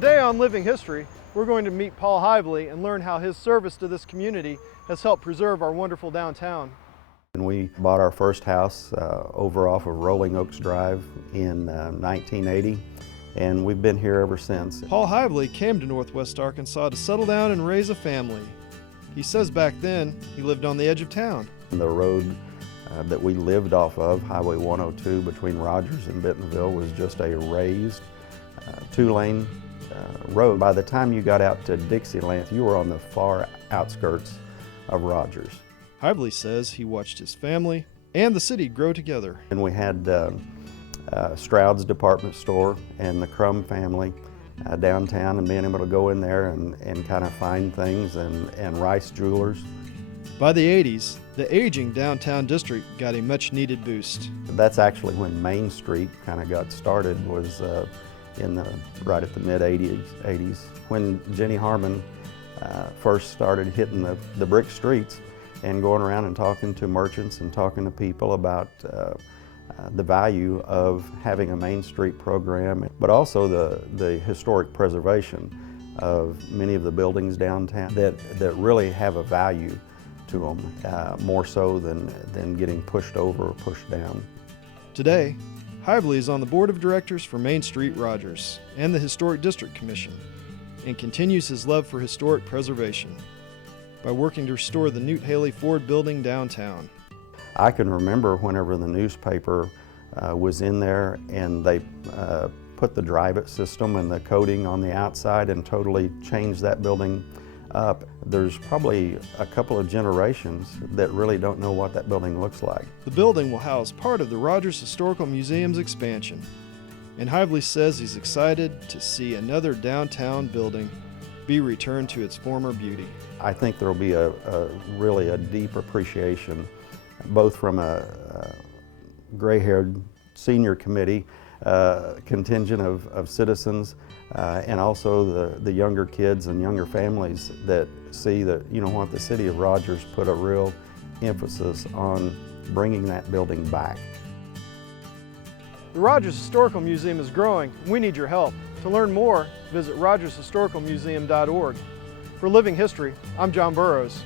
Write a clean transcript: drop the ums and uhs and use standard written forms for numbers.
Today on Living History, we're going to meet Paul Hively and learn how his service to this community has helped preserve our wonderful downtown. And we bought our first house over off of Rolling Oaks Drive in 1980, and we've been here ever since. Paul Hively came to Northwest Arkansas to settle down and raise a family. He says back then he lived on the edge of town. The road that we lived off of, Highway 102 between Rogers and Bentonville, was just a raised two-lane road. By the time you got out to Dixieland, you were on the far outskirts of Rogers. Hively says he watched his family and the city grow together. And we had Stroud's department store and the Crum family downtown, and being able to go in there and kind of find things, and Rice Jewelers. By the 80s, the aging downtown district got a much-needed boost. That's actually when Main Street kind of got started, was right at the mid-80s, when Jenny Harmon first started hitting the brick streets and going around and talking to merchants and talking to people about the value of having a Main Street program, but also the historic preservation of many of the buildings downtown that really have a value to them, more so than getting pushed over or pushed down. Today, Hively is on the board of directors for Main Street Rogers and the Historic District Commission, and continues his love for historic preservation by working to restore the Newt Haley Ford building downtown. I can remember whenever the newspaper was in there and they put the drive-it system and the coating on the outside and totally changed that building up. There's probably a couple of generations that really don't know what that building looks like. The building will house part of the Rogers Historical Museum's expansion, and Hively says he's excited to see another downtown building be returned to its former beauty. I think there will be really a deep appreciation, both from a gray-haired senior committee contingent of citizens, and also the younger kids and younger families that see that, you know what, the city of Rogers put a real emphasis on bringing that building back. The Rogers Historical Museum is growing. We need your help. To learn more, visit rogershistoricalmuseum.org. For Living History, I'm John Burrows.